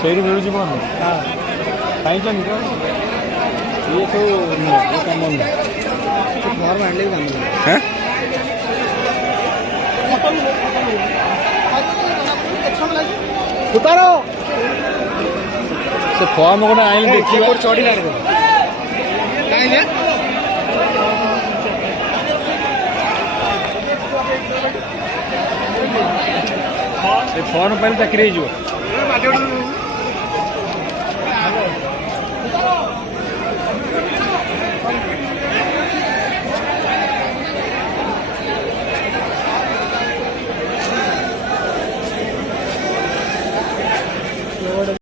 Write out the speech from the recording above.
ସେଇଠୁ ମିଳୁଛି କ'ଣ ଖାଇଛନ୍ତି ତ ଇଏ ସବୁ କାମ ଘର ଆଣିଲେ ବି କାମ ସେ ଫର୍ମ ଗୋଟେ ଆଣିଲେ ଦେଖିବ ଚଢ଼ିଲା କାହିଁକି ସେ ଫର୍ମ ପାଇଲେ ଚାକିରି ହେଇଯିବ।